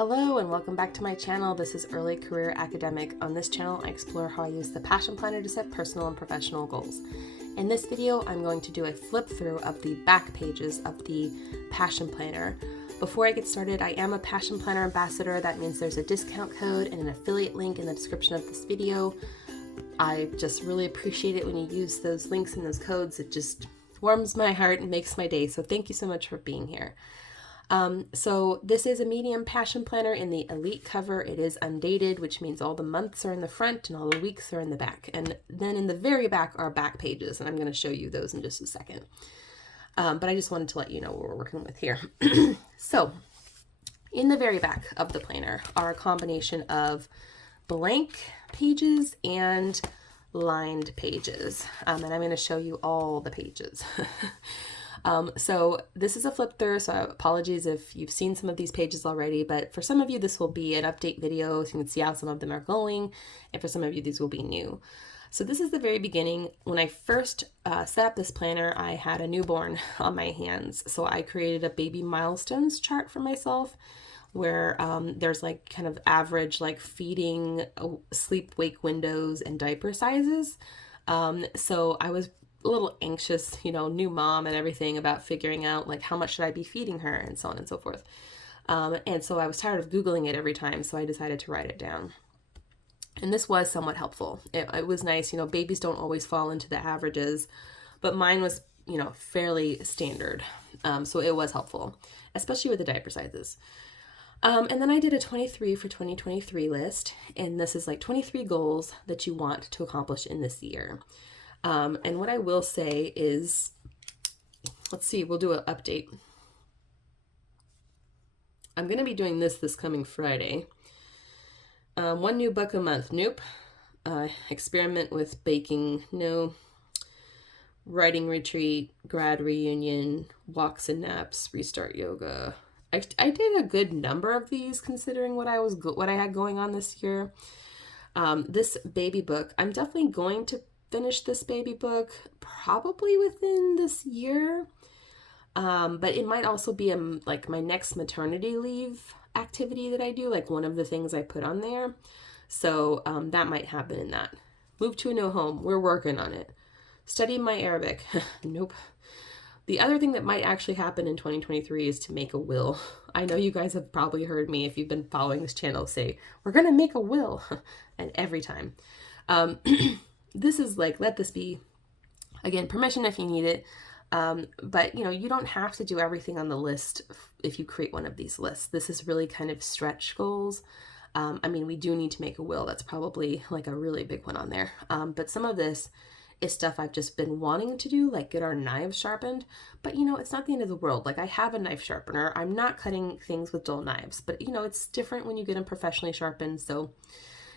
Hello and welcome back to my channel. This is Early Career Academic. On this channel, I explore how I use the Passion Planner to set personal and professional goals. In this video, I'm going to do a flip through of the back pages of the Passion Planner. Before I get started, I am a Passion Planner ambassador. That means there's a discount code and an affiliate link in the description of this video. I just really appreciate it when you use those links and those codes. It just warms my heart and makes my day. So thank you so much for being here. So this is a medium Passion Planner in the Elite cover. It is undated, which means all the months are in the front and all the weeks are in the back. And then in the very back are back pages, and I'm going to show you those in just a second. But I just wanted to let you know what we're working with here. So in the very back of the planner are a combination of blank pages and lined pages. And I'm going to show you all the pages. So this is a flip through, so apologies if you've seen some of these pages already, but for some of you this will be an update video so you can see how some of them are going, and for some of you these will be new. So this is the very beginning. When I first set up this planner, I had a newborn on my hands, so I created a baby milestones chart for myself where there's like kind of average like feeding, sleep wake windows, and diaper sizes. So I was a little anxious, new mom and everything, about figuring out like how much should I be feeding her and so on and so forth. And so I was tired of Googling it every time, so I decided to write it down. And this was somewhat helpful. It was nice, babies don't always fall into the averages, but mine was, fairly standard. So it was helpful, especially with the diaper sizes. And then I did a 23 for 2023 list, and this is like 23 goals that you want to accomplish in this year. And what I will say is, let's see, we'll do an update. I'm going to be doing this coming Friday. One new book a month. Nope. Experiment with baking. No. Writing retreat, grad reunion, walks and naps, restart yoga. I did a good number of these considering what I had going on this year. This baby book, I'm definitely going to finish this baby book probably within this year, but it might also be like my next maternity leave activity that I do, like one of the things I put on there. So that might happen in that. Move to a new home, we're working on it. Study my Arabic. Nope. The other thing that might actually happen in 2023 is to make a will. I know you guys have probably heard me, if you've been following this channel, say we're gonna make a will, and every time. This is like, let this be, again, permission if you need it. But you don't have to do everything on the list if you create one of these lists. This is really kind of stretch goals. We do need to make a will. That's probably like a really big one on there. But some of this is stuff I've just been wanting to do, like get our knives sharpened. But it's not the end of the world. Like, I have a knife sharpener. I'm not cutting things with dull knives, but it's different when you get them professionally sharpened. So,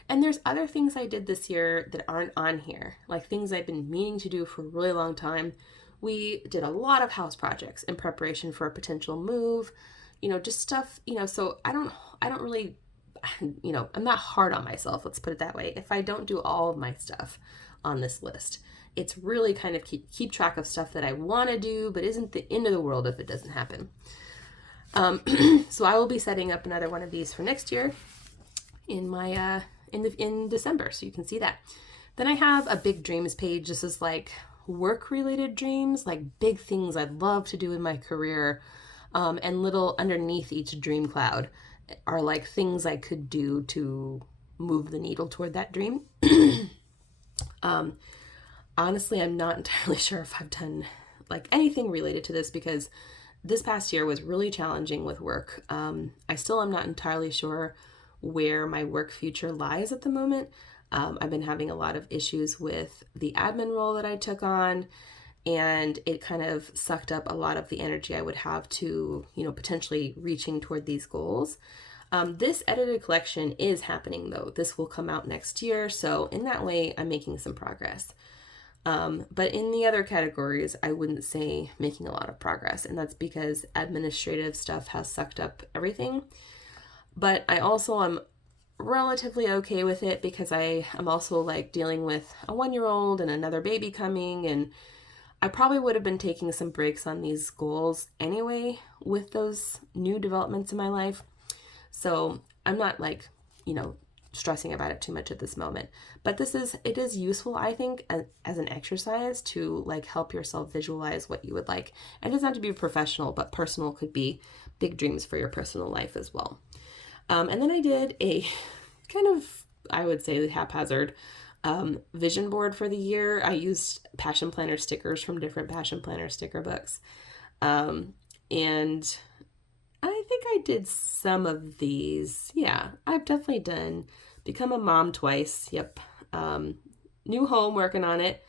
and there's other things I did this year that aren't on here, like things I've been meaning to do for a really long time. We did a lot of house projects in preparation for a potential move, just stuff, so I don't really, I'm not hard on myself, let's put it that way, if I don't do all of my stuff on this list. It's really kind of keep track of stuff that I want to do, but isn't the end of the world if it doesn't happen. So I will be setting up another one of these for next year in my in December, so you can see that. Then I have a big dreams page. This is like work related dreams, like big things I'd love to do in my career, and little underneath each dream cloud are like things I could do to move the needle toward that dream. Honestly, I'm not entirely sure if I've done like anything related to this, because this past year was really challenging with work. I still am not entirely sure where my work future lies at the moment. I've been having a lot of issues with the admin role that I took on, and it kind of sucked up a lot of the energy I would have to, potentially reaching toward these goals. This edited collection is happening though. This will come out next year, so in that way I'm making some progress. But in the other categories, I wouldn't say making a lot of progress, and that's because administrative stuff has sucked up everything. But I also am relatively okay with it, because I am also like dealing with a 1-year-old and another baby coming, and I probably would have been taking some breaks on these goals anyway with those new developments in my life. So I'm not like, stressing about it too much at this moment. But it is useful, I think, as an exercise to like help yourself visualize what you would like. And it doesn't have to be professional, but personal could be big dreams for your personal life as well. And then I did a kind of, I would say, haphazard vision board for the year. I used Passion Planner stickers from different Passion Planner sticker books. And I think I did some of these. Yeah, I've definitely done Become a Mom twice. Yep. New home, working on it.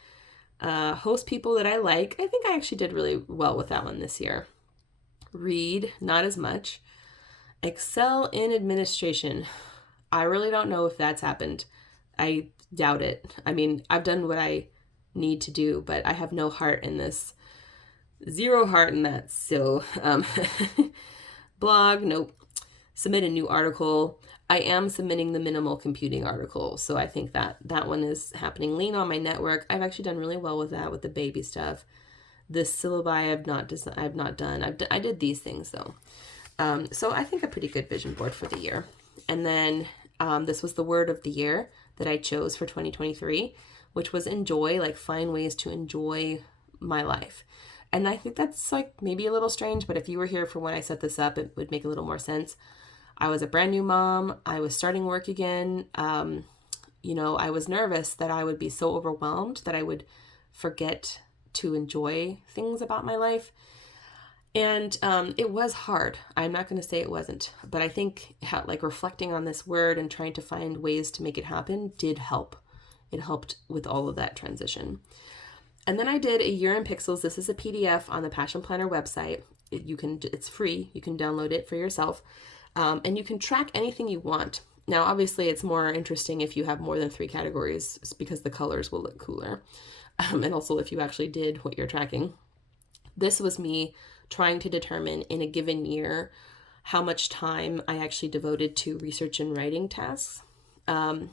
Host people that I like. I think I actually did really well with that one this year. Read, not as much. Excel in administration. I really don't know if that's happened. I doubt it. I mean, I've done what I need to do, but I have no heart in this. Zero heart in that. So, blog, nope. Submit a new article. I am submitting the minimal computing article, so I think that one is happening. Lean on my network. I've actually done really well with that, with the baby stuff. This syllabi I've not done. I did these things though. So I think a pretty good vision board for the year. And then this was the word of the year that I chose for 2023, which was enjoy, like find ways to enjoy my life. And I think that's like maybe a little strange, but if you were here for when I set this up, it would make a little more sense. I was a brand new mom. I was starting work again. I was nervous that I would be so overwhelmed that I would forget to enjoy things about my life. And it was hard. I'm not going to say it wasn't, but I think like reflecting on this word and trying to find ways to make it happen did help. It helped with all of that transition. And then I did a year in pixels. This is a PDF on the Passion Planner website. It's free. You can download it for yourself. And you can track anything you want. Now, obviously, it's more interesting if you have more than 3 categories because the colors will look cooler. And also if you actually did what you're tracking. This was me trying to determine in a given year how much time I actually devoted to research and writing tasks. And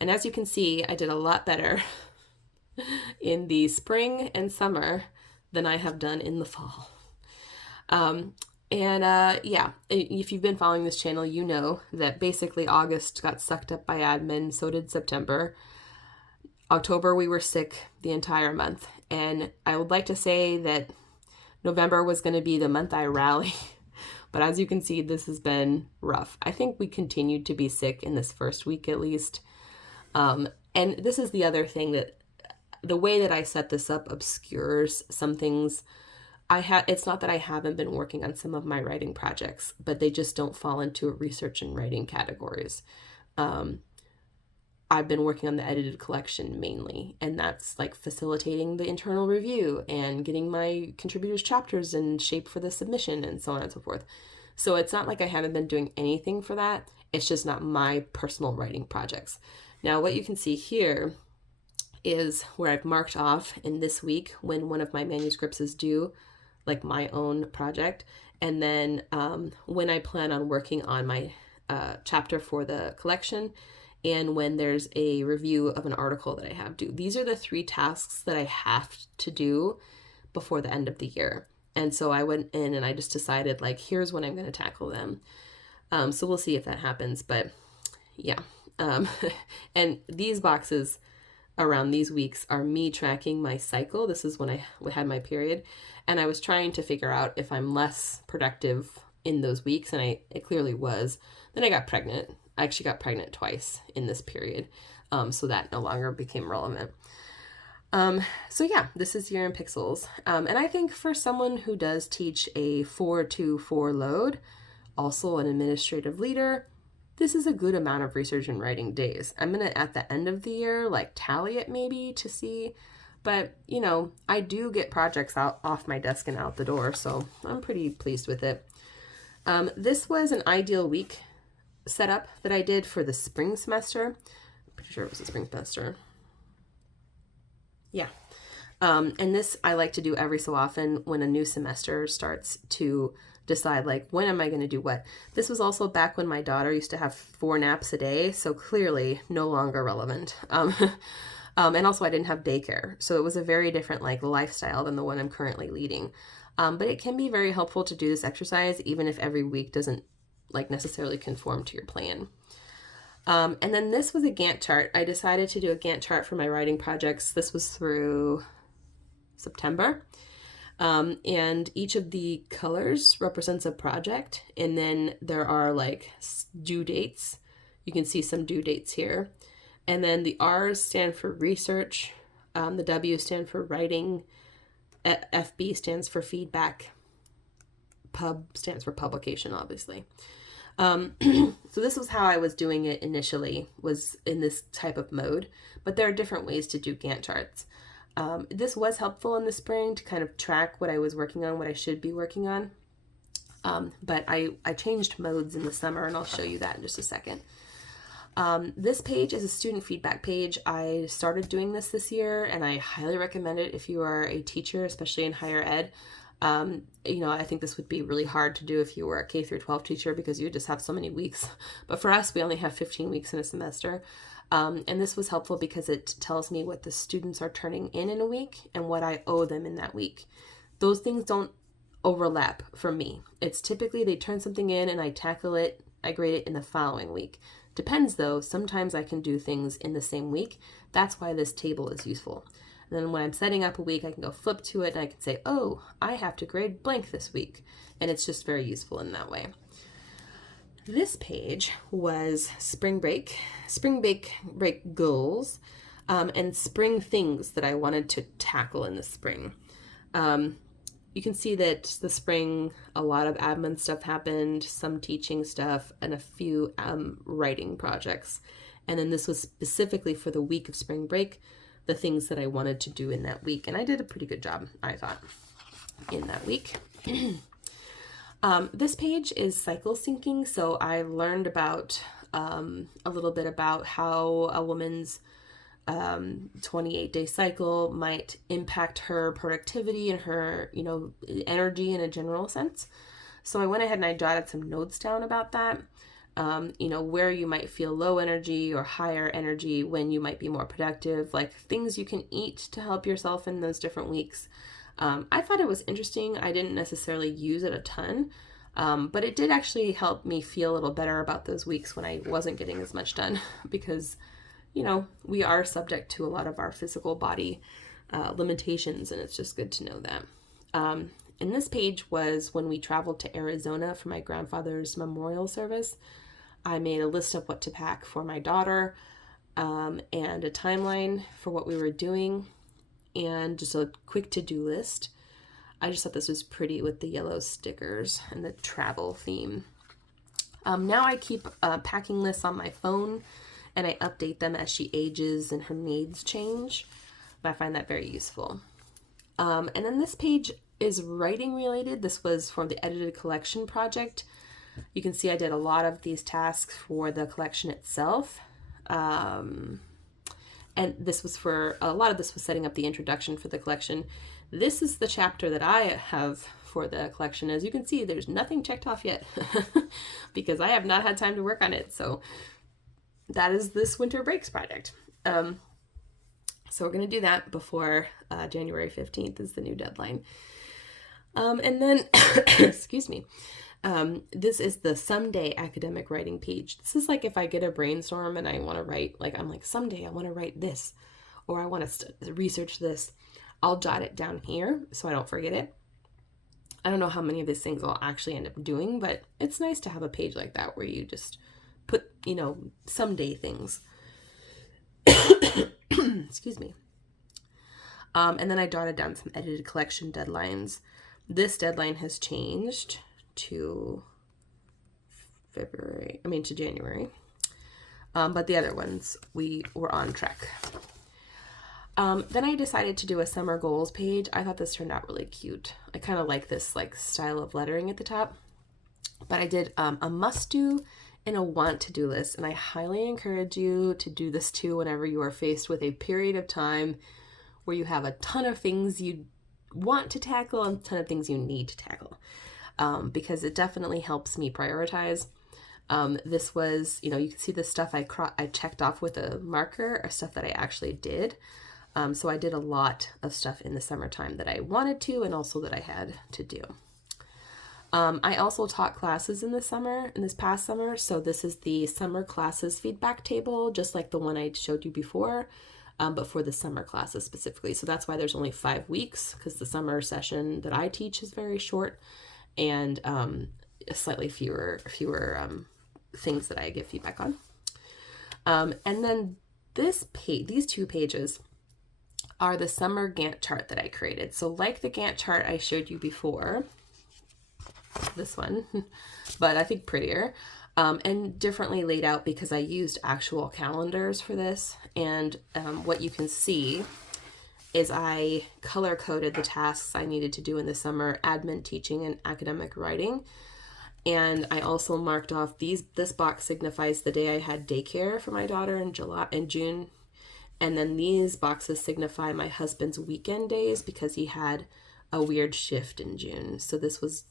as you can see, I did a lot better in the spring and summer than I have done in the fall. If you've been following this channel, you know that basically August got sucked up by admin, so did September. October, we were sick the entire month. And I would like to say that November was going to be the month I rally. But as you can see, this has been rough. I think we continued to be sick in this first week at least. And this is the other thing, that the way that I set this up obscures some things. It's not that I haven't been working on some of my writing projects, but they just don't fall into research and writing categories. I've been working on the edited collection mainly, and that's like facilitating the internal review and getting my contributors' chapters in shape for the submission and so on and so forth. So it's not like I haven't been doing anything for that. It's just not my personal writing projects. Now, what you can see here is where I've marked off in this week when one of my manuscripts is due, like my own project, and then when I plan on working on my chapter for the collection, and when there's a review of an article that I have due. These are the 3 tasks that I have to do before the end of the year. And so I went in and I just decided, like, here's when I'm going to tackle them. So we'll see if that happens, but yeah. And these boxes around these weeks are me tracking my cycle. This is when I had my period, and I was trying to figure out if I'm less productive in those weeks, and it clearly was. Then I got pregnant. I actually got pregnant twice in this period, so that no longer became relevant. So yeah, this is Year in Pixels. And I think for someone who does teach a 4-2-4 load, also an administrative leader, this is a good amount of research and writing days. I'm going to, at the end of the year, like tally it maybe to see, but I do get projects off my desk and out the door, so I'm pretty pleased with it. This was an ideal week setup that I did for the spring semester. I'm pretty sure it was the spring semester. Yeah. And this I like to do every so often when a new semester starts, to decide, like, when am I going to do what. This was also back when my daughter used to have 4 naps a day, so clearly no longer relevant. And also I didn't have daycare, so it was a very different like lifestyle than the one I'm currently leading. But it can be very helpful to do this exercise, even if every week doesn't like necessarily conform to your plan. And then this was a Gantt chart. I decided to do a Gantt chart for my writing projects. This was through September. And each of the colors represents a project. And then there are like due dates. You can see some due dates here. And then the R's stand for research. The W stand for writing. FB stands for feedback. Pub stands for publication, obviously. So this was how I was doing it initially, was in this type of mode, but there are different ways to do Gantt charts. This was helpful in the spring to kind of track what I was working on, what I should be working on. But I changed modes in the summer, and I'll show you that in just a second. This page is a student feedback page. I started doing this year, and I highly recommend it if you are a teacher, especially in higher ed. I think this would be really hard to do if you were a K through 12 teacher, because you just have so many weeks. But for us, we only have 15 weeks in a semester. And this was helpful because it tells me what the students are turning in a week and what I owe them in that week. Those things don't overlap for me. It's typically they turn something in and I tackle it, I grade it in the following week. Depends though, sometimes I can do things in the same week. That's why this table is useful. And then when I'm setting up a week, I can go flip to it and I can say, oh, I have to grade blank this week. And it's just very useful in that way. This page was spring break goals, and spring things that I wanted to tackle in the spring. You can see that the spring, a lot of admin stuff happened, some teaching stuff, and a few writing projects. And then this was specifically for the week of spring break, the things that I wanted to do in that week. And I did a pretty good job, I thought, in that week. This page is cycle syncing. So I learned about a little bit about how a woman's 28-day cycle might impact her productivity and her, energy in a general sense. So I went ahead and I jotted some notes down about that. Where you might feel low energy or higher energy, when you might be more productive, like things you can eat to help yourself in those different weeks. I thought it was interesting. I didn't necessarily use it a ton, but it did actually help me feel a little better about those weeks when I wasn't getting as much done, because, we are subject to a lot of our physical body limitations, and it's just good to know that. And this page was when we traveled to Arizona for my grandfather's memorial service. I made a list of what to pack for my daughter, and a timeline for what we were doing, and just a quick to-do list. I just thought this was pretty with the yellow stickers and the travel theme. Now I keep packing lists on my phone, and I update them as she ages and her needs change. But I find that very useful. And then this page is writing related. This was for the edited collection project. You can see I did a lot of these tasks for the collection itself. And this was a lot of this was setting up the introduction for the collection. This is the chapter that I have for the collection. As you can see, there's nothing checked off yet because I have not had time to work on it. So that is this winter breaks project. So we're going to do that before January 15th is the new deadline. And then, excuse me, this is the someday academic writing page. This is like if I get a brainstorm and I want to write, I'm like, someday I want to write this, or I want to research this. I'll jot it down here so I don't forget it. I don't know how many of these things I'll actually end up doing, but it's nice to have a page like that where you just put, someday things. Excuse me. And then I jotted down some edited collection deadlines. This deadline has changed to January. But the other ones, we were on track. Then I decided to do a summer goals page. I thought this turned out really cute. I kind of like this style of lettering at the top. But I did a must do and a want to do list. And I highly encourage you to do this too whenever you are faced with a period of time where you have a ton of things you want to tackle and a ton of things you need to tackle. Because it definitely helps me prioritize. This was, you can see the stuff I checked off with a marker or stuff that I actually did. So I did a lot of stuff in the summertime that I wanted to and also that I had to do. I also taught classes in this past summer. So this is the summer classes feedback table, just like the one I showed you before, but for the summer classes specifically. So that's why there's only 5 weeks, because the summer session that I teach is very short, and slightly fewer things that I give feedback on. And then these 2 pages are the summer Gantt chart that I created. So like the Gantt chart I showed you before, this one, but I think prettier, and differently laid out because I used actual calendars for this. And what you can see is I color coded the tasks I needed to do in the summer: admin, teaching, and academic writing. And I also marked off this box signifies the day I had daycare for my daughter in June. And then these boxes signify my husband's weekend days because he had a weird shift in June. So this was,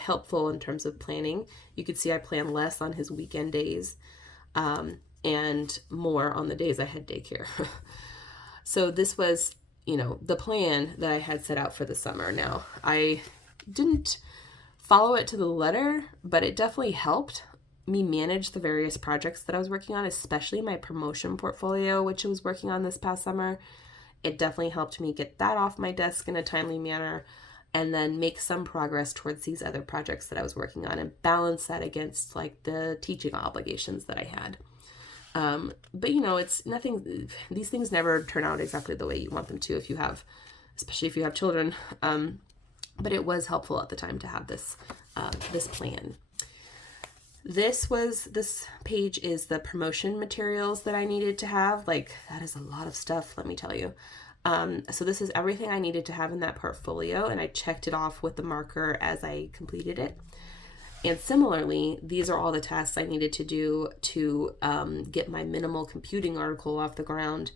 helpful in terms of planning. You could see I planned less on his weekend days, and more on the days I had daycare. So this was, the plan that I had set out for the summer. Now, I didn't follow it to the letter, but it definitely helped me manage the various projects that I was working on, especially my promotion portfolio, which I was working on this past summer. It definitely helped me get that off my desk in a timely manner, and then make some progress towards these other projects that I was working on, and balance that against like the teaching obligations that I had. But it's nothing, these things never turn out exactly the way you want them to especially if you have children. But it was helpful at the time to have this plan. This page is the promotion materials that I needed to have. Like, that is a lot of stuff, let me tell you. So this is everything I needed to have in that portfolio, and I checked it off with the marker as I completed it. And similarly, these are all the tasks I needed to do to get my minimal computing article off the ground.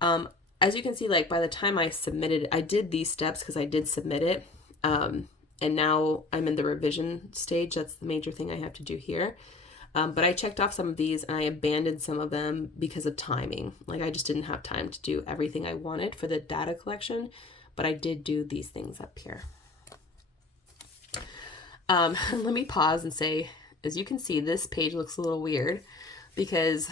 As you can see, like by the time I submitted, I did these steps because I did submit it. And now I'm in the revision stage. That's the major thing I have to do here. But I checked off some of these and I abandoned some of them because of timing. Like, I just didn't have time to do everything I wanted for the data collection, but I did do these things up here. Let me pause and say, as you can see, this page looks a little weird because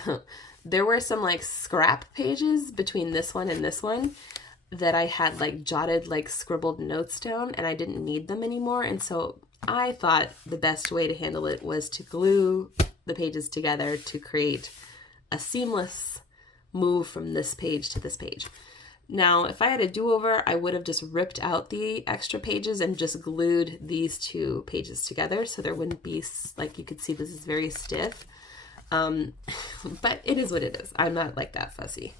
there were some like scrap pages between this one and this one that I had like jotted, like scribbled notes down, and I didn't need them anymore. And so I thought the best way to handle it was to glue the pages together to create a seamless move from this page to this page. Now, if I had a do-over, I would have just ripped out the extra pages and just glued these 2 pages together so there wouldn't be, like, you could see this is very stiff. But it is what it is. I'm not like that fussy.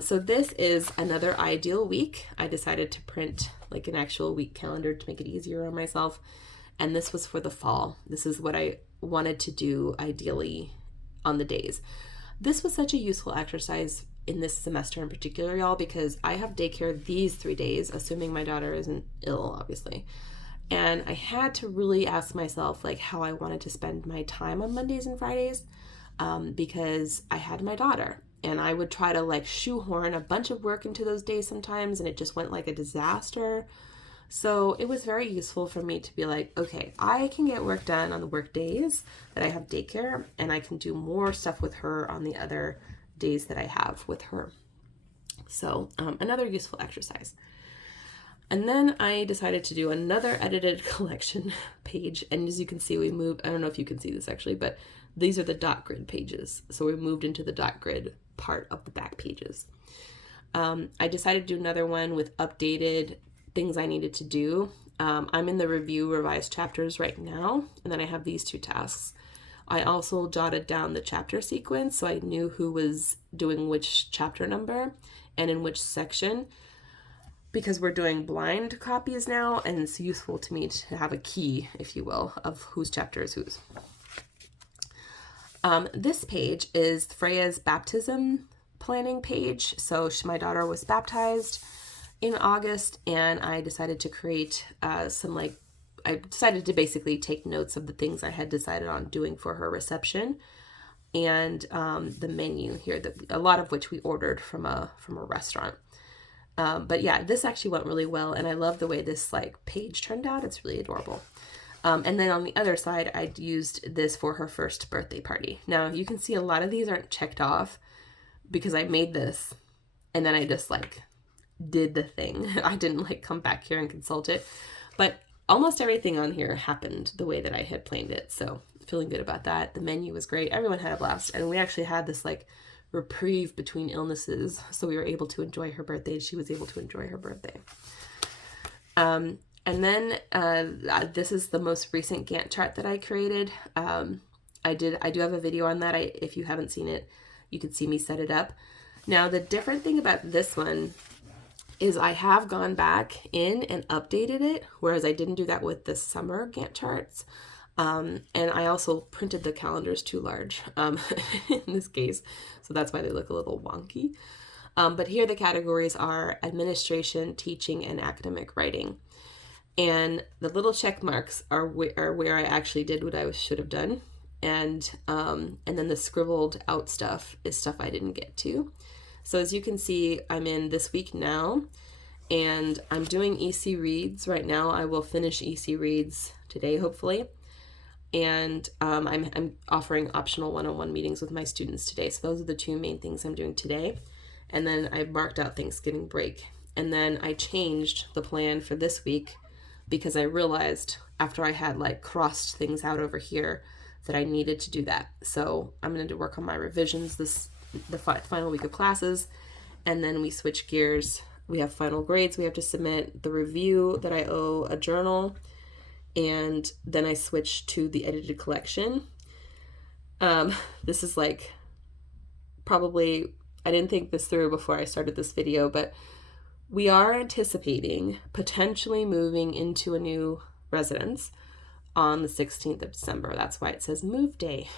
So this is another ideal week. I decided to print like an actual week calendar to make it easier on myself. And this was for the fall. This is what I wanted to do ideally on the days. This was such a useful exercise in this semester in particular, y'all, because I have daycare these 3 days, assuming my daughter isn't ill, obviously. And I had to really ask myself like how I wanted to spend my time on Mondays and Fridays, because I had my daughter. And I would try to like shoehorn a bunch of work into those days sometimes, and it just went like a disaster. So it was very useful for me to be like, okay, I can get work done on the work days that I have daycare, and I can do more stuff with her on the other days that I have with her. So another useful exercise. And then I decided to do another edited collection page. And as you can see, we moved, I don't know if you can see this actually, but these are the dot grid pages. So we moved into the dot grid part of the back pages. I decided to do another one with updated things I needed to do. I'm in the review revised chapters right now, and then I have these 2 tasks. I also jotted down the chapter sequence so I knew who was doing which chapter number and in which section, because we're doing blind copies now, and it's useful to me to have a key, if you will, of whose chapter is whose. This page is Freya's baptism planning page. So my daughter was baptized in August, and I decided to create I decided to basically take notes of the things I had decided on doing for her reception, and the menu here, a lot of which we ordered from a restaurant. But yeah, this actually went really well, and I love the way this like page turned out. It's really adorable. And then on the other side, I used this for her first birthday party. Now you can see a lot of these aren't checked off because I made this and then I just like did the thing. I didn't like come back here and consult it, but almost everything on here happened the way that I had planned it. So feeling good about that. The menu was great. Everyone had a blast. And we actually had this like reprieve between illnesses. So we were able to enjoy her birthday. She was able to enjoy her birthday. And then this is the most recent Gantt chart that I created. I do have a video on that. If you haven't seen it, you can see me set it up. Now, the different thing about this one is I have gone back in and updated it, whereas I didn't do that with the summer Gantt charts. And I also printed the calendars too large in this case, so that's why they look a little wonky. But here the categories are administration, teaching, and academic writing. And the little check marks are where I actually did what I should have done. And then the scribbled out stuff is stuff I didn't get to. So as you can see, I'm in this week now, and I'm doing EC Reads right now. I will finish EC Reads today, hopefully. And I'm offering optional one-on-one meetings with my students today. So those are the two main things I'm doing today. And then I've marked out Thanksgiving break. And then I changed the plan for this week because I realized after I had like crossed things out over here that I needed to do that. So I'm going to work on my revisions the final week of classes, and then we switch gears. We have final grades we have to submit, the review that I owe a journal, and then I switch to the edited collection. This is like probably, I didn't think this through before I started this video, but we are anticipating potentially moving into a new residence on the 16th of December. That's why it says move day.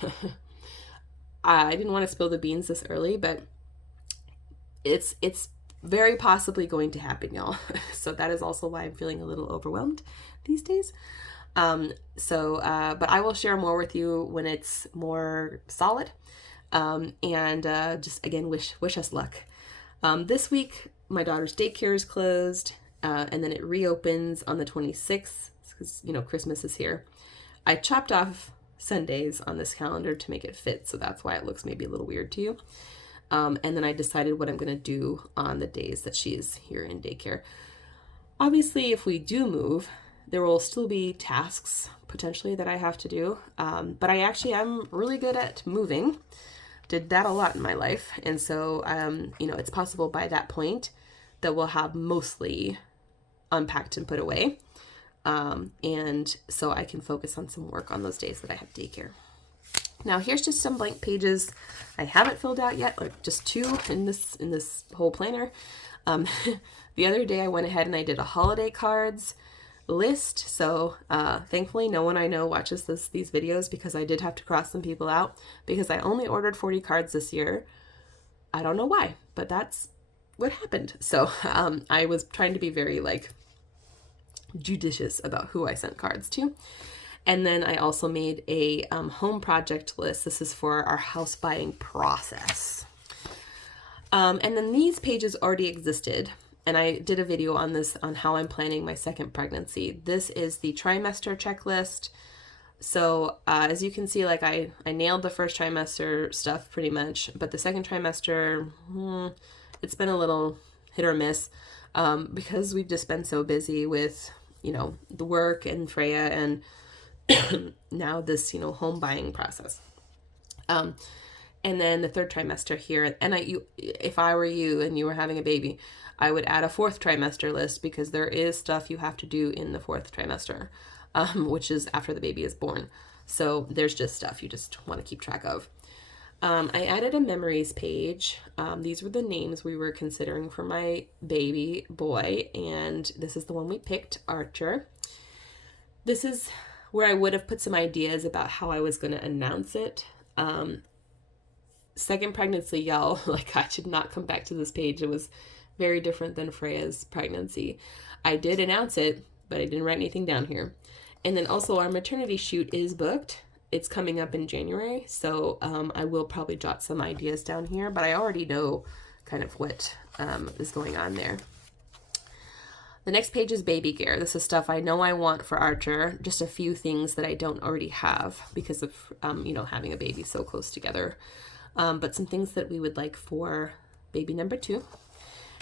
I didn't want to spill the beans this early, but it's very possibly going to happen, y'all. So that is also why I'm feeling a little overwhelmed these days. But I will share more with you when it's more solid. Just again, wish us luck. This week, my daughter's daycare is closed, and then it reopens on the 26th because, Christmas is here. I chopped off Sundays on this calendar to make it fit, so that's why it looks maybe a little weird to you. And then I decided what I'm going to do on the days that she's here in daycare. Obviously, if we do move, there will still be tasks potentially that I have to do, but I'm really good at moving. Did that a lot in my life, and so it's possible by that point that we'll have mostly unpacked and put away. And so I can focus on some work on those days that I have daycare. Now here's just some blank pages I haven't filled out yet, like just 2 in this whole planner. The other day I went ahead and I did a holiday cards list. So thankfully no one I know watches these videos because I did have to cross some people out because I only ordered 40 cards this year. I don't know why, but that's what happened. So I was trying to be very judicious about who I sent cards to. And then I also made a home project list. This is for our house buying process. And then these pages already existed. And I did a video on this, on how I'm planning my second pregnancy. This is the trimester checklist. So as you can see, I nailed the first trimester stuff pretty much. But the second trimester, it's been a little hit or miss because we've just been so busy with the work and Freya and now this, home buying process. And then the third trimester here, and if I were you and you were having a baby, I would add a 4th trimester list because there is stuff you have to do in the 4th trimester, which is after the baby is born. So there's just stuff you just want to keep track of. I added a memories page. These were the names we were considering for my baby boy, and this is the one we picked, Archer. This is where I would have put some ideas about how I was going to announce it. Second pregnancy, y'all, I should not come back to this page. It was very different than Freya's pregnancy. I did announce it, but I didn't write anything down here. And then also our maternity shoot is booked. It's coming up in January, so I will probably jot some ideas down here, but I already know kind of what is going on there. The next page is baby gear. This is stuff I know I want for Archer, just a few things that I don't already have because of, having a baby so close together. But some things that we would like for baby number 2.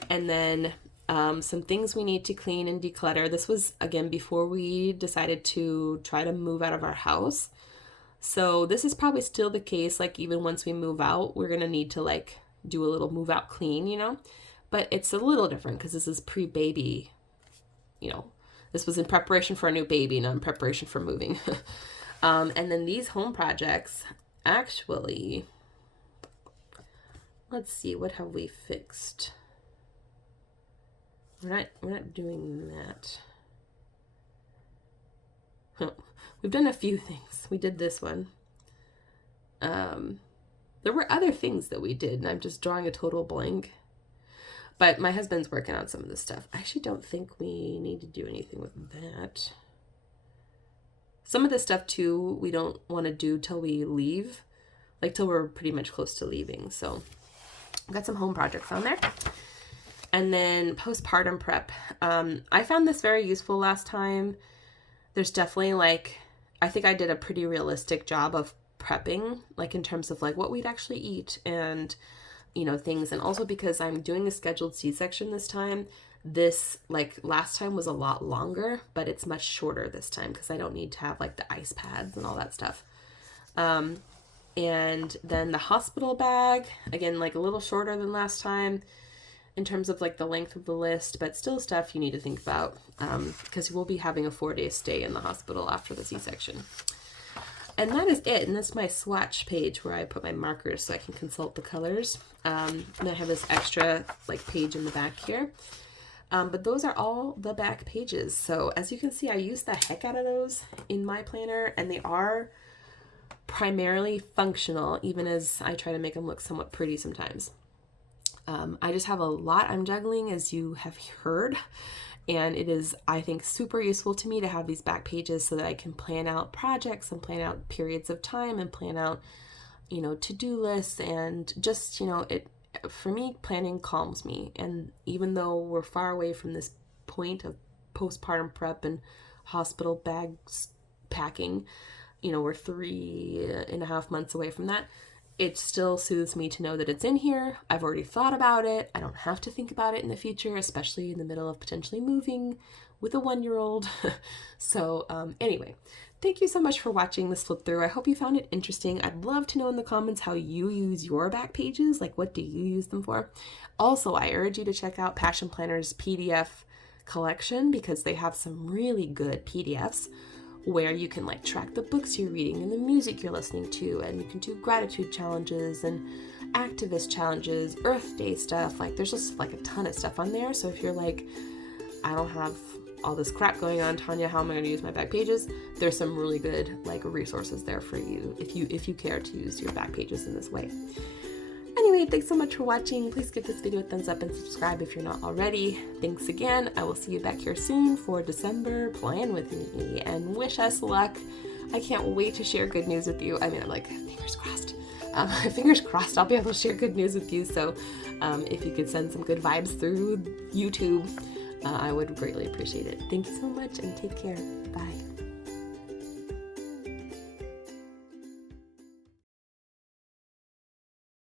And then some things we need to clean and declutter. This was, again, before we decided to try to move out of our house. So this is probably still the case. Like, even once we move out, we're going to need to like do a little move out clean, but it's a little different because this is pre-baby, this was in preparation for a new baby, not in preparation for moving. And then these home projects, actually, let's see, what have we fixed? We're not doing that. We've done a few things. We did this one. There were other things that we did, and I'm just drawing a total blank. But my husband's working on some of this stuff. I actually don't think we need to do anything with that. Some of this stuff, too, we don't want to do till we leave. Like, till we're pretty much close to leaving. So, I've got some home projects on there. And then postpartum prep. I found this very useful last time. There's definitely, like, I think I did a pretty realistic job of prepping, like, in terms of, like, what we'd actually eat and, things. And also because I'm doing a scheduled C-section this time, this, like, last time was a lot longer, but it's much shorter this time because I don't need to have, like, the ice pads and all that stuff. And then the hospital bag, again, like, a little shorter than last time in terms of, like, the length of the list, but still stuff you need to think about because we'll be having a 4-day stay in the hospital after the C-section. And that is it. And that's my swatch page where I put my markers so I can consult the colors. And I have this extra, like, page in the back here. But those are all the back pages. So as you can see, I use the heck out of those in my planner, and they are primarily functional, even as I try to make them look somewhat pretty sometimes. I just have a lot I'm juggling, as you have heard, and it is, I think, super useful to me to have these back pages so that I can plan out projects and plan out periods of time and plan out, to-do lists, and just, it, for me, planning calms me. And even though we're far away from this point of postpartum prep and hospital bags packing, we're 3.5 months away from that, it still soothes me to know that it's in here. I've already thought about it. I don't have to think about it in the future, especially in the middle of potentially moving with a 1-year-old. So anyway, thank you so much for watching this flip through. I hope you found it interesting. I'd love to know in the comments how you use your back pages. Like, what do you use them for? Also, I urge you to check out Passion Planner's PDF collection because they have some really good PDFs where you can, like, track the books you're reading and the music you're listening to, and you can do gratitude challenges and activist challenges, Earth Day stuff. Like, there's just, like, a ton of stuff on there. So if you're like, I don't have all this crap going on, Tanya, how am I going to use my back pages? There's some really good, like, resources there for you if you care to use your back pages in this way. Anyway, thanks so much for watching. Please give this video a thumbs up and subscribe if you're not already. Thanks again. I will see you back here soon for December Plan With Me, and wish us luck. I can't wait to share good news with you. I mean, I'm like, fingers crossed. Fingers crossed I'll be able to share good news with you. So if you could send some good vibes through YouTube, I would greatly appreciate it. Thank you so much and take care. Bye.